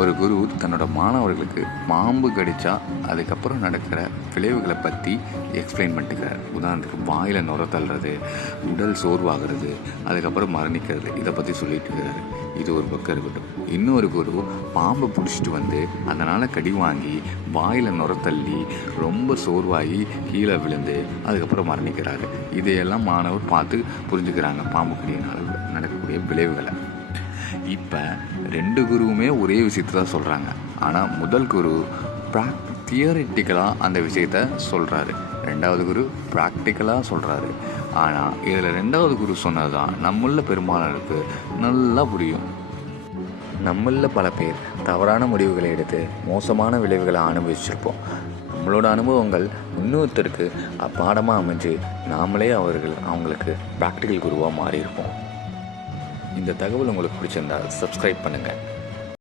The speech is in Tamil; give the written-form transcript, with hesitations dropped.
ஒரு குரு தன்னோட மாணவர்களுக்கு பாம்பு கடித்தா அதுக்கப்புறம் நடக்கிற விளைவுகளை பற்றி எக்ஸ்பிளைன் பண்ணிட்டுக்கிறார். உதாரணத்துக்கு வாயில் நுர தள்ளுறது, உடல் சோர்வாகிறது, அதுக்கப்புறம் மரணிக்கிறது, இதை பற்றி சொல்லிட்டு இருக்கிறாரு. இது ஒரு பக்கம் இருக்கட்டும். இன்னொரு குரு பாம்பை பிடிச்சிட்டு வந்து அதனால் கடி வாங்கி வாயில் நுர தள்ளி ரொம்ப சோர்வாகி கீழே விழுந்து அதுக்கப்புறம் மரணிக்கிறாரு. இதையெல்லாம் மாணவர் பார்த்து புரிஞ்சுக்கிறாங்க பாம்பு கடியினால் நடக்கக்கூடிய விளைவுகளை. இப்போ 2 குருவுமே ஒரே விஷயத்தை தான் சொல்கிறாங்க. ஆனால் முதல் குரு தியரிட்டிக்கலாக அந்த விஷயத்த சொல்கிறாரு, 2வது குரு ப்ராக்டிக்கலாக சொல்கிறாரு. ஆனால் இதில் 2வது குரு சொன்னது தான் நம்மள பெரும்பாலானருக்கு நல்லா புரியும். நம்மள பல பேர் தவறான முடிவுகளை எடுத்து மோசமான விளைவுகளை அனுபவிச்சிருப்போம். நம்மளோட அனுபவங்கள் இன்னொருத்தருக்கு பாடமாக அமைஞ்சு நாமளே அவங்களுக்கு ப்ராக்டிக்கல் குருவாக மாறியிருப்போம். இந்த தகவல் உங்களுக்கு பிடிச்சிருந்தால் சப்ஸ்கிரைப் பண்ணுங்கள்.